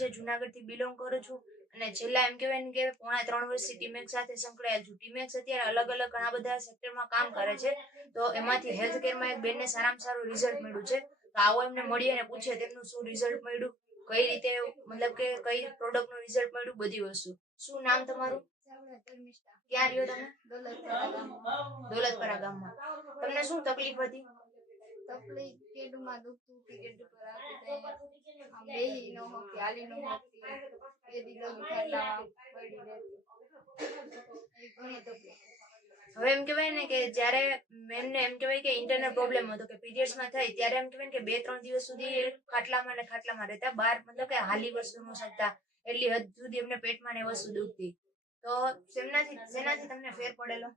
છે, જુનાગઢથી બિલોંગ કરું છું. અને છેલ્લા એમ કહેવાય કે પોણા ત્રણ વર્ષથી ટીમેક્સ સાથે સંકળાયેલ છું. ટીમેક્સ અત્યારે અલગ અલગ ઘણા બધા સેક્ટરમાં કામ કરે છે. તો એમાંથી હેલ્થ કેરમાં એક બેનને સારામાં સારું રિઝલ્ટ મળ્યું છે. તો આવો એમને મળીએ અને પૂછીએ તેમનું શું રિઝલ્ટ મળ્યું, કઈ રીતે, મતલબ કે કઈ પ્રોડક્ટનું રિઝલ્ટ મળ્યું, બધી વસ્તુ. શું નામ તમારું? ક્યાં રહ્યો તમે? દોલતપરા ગામમાં. તમને શું તકલીફ હતી? તકલીફ કેડુમાં દુખતું પેટ પર આવતી આમ બેહી ન હોતી હાલી ન હોતી એ દિવસ ખાટલામાં પડી રહેતી. ઘણી તકલીફ હવે એમ કહેવાય ને કે જ્યારે એમને એમ કહેવાય કે ઇન્ટરનલ પ્રોબ્લેમ હતો કે પીરિયડ્સમાં થાય ત્યારે એમ કહેવાય કે બે ત્રણ દિવસ સુધી ખાટલામાં ને ખાટલામાં રહેતા. બહાર મતલબ કે હાલી વસ્તુ ન શકતા. એટલી હદ સુધી એમને પેટમાં ને વસ્તુ દુખતી. તો શેનાથી શેનાથી તમને ફેર પડેલો?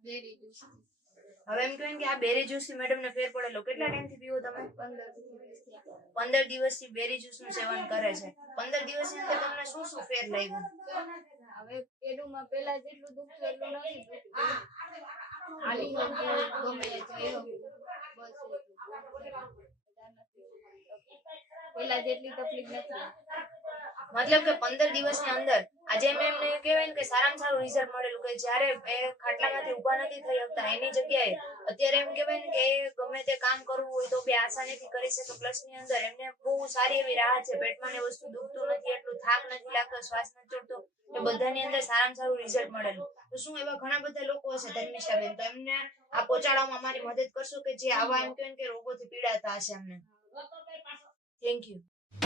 હવે એમ કહેવાય કે આ બેરી જ્યુસથી મેડમ ને ફેર પડેલો કેટલા ટાઈમથી પીવો તમે? પંદર દિવસ. થી બેરી જ્યુસનું સેવન કરે છે. પંદર દિવસની અંદર તમને શું શું ફેર લાગ્યું? હવે પેડુમાં પેલા જેટલું દુખતું એટલું નથી હાલી ગમે. પેલા જેટલી તકલીફ નથી. મતલબ કે પંદર દિવસની અંદર આજે એમ એમને કહેવાય કે સારામાં સારું રિઝલ્ટ મળેલું કે જ્યારે એ ખાટલામાંથી ઊભા નથી થઈ શકતા, એની જગ્યાએ અત્યારે એમ કહેવાય ને કે એ ગમે તે કામ કરવું હોય તો બી આસાનીથી કરી શકે. પ્લસની અંદર એમને બહુ સારી એવી રાહત છે. પેટમાં વસ્તુ દુખતું નથી, એટલું થાક નથી લાગતો, શ્વાસ નથી ચડતો એ બધાની અંદર સારામાં સારું રિઝલ્ટ મળેલું. તો શું એવા ઘણા બધા લોકો હશે ધર્મિષ્ઠાબેન? તો એમને આ પહોંચાડવામાં અમારી મદદ કરશો કે જે આવા એમ કહેવાય કે રોગોથી પીડાતા હશે એમને થેન્ક યુ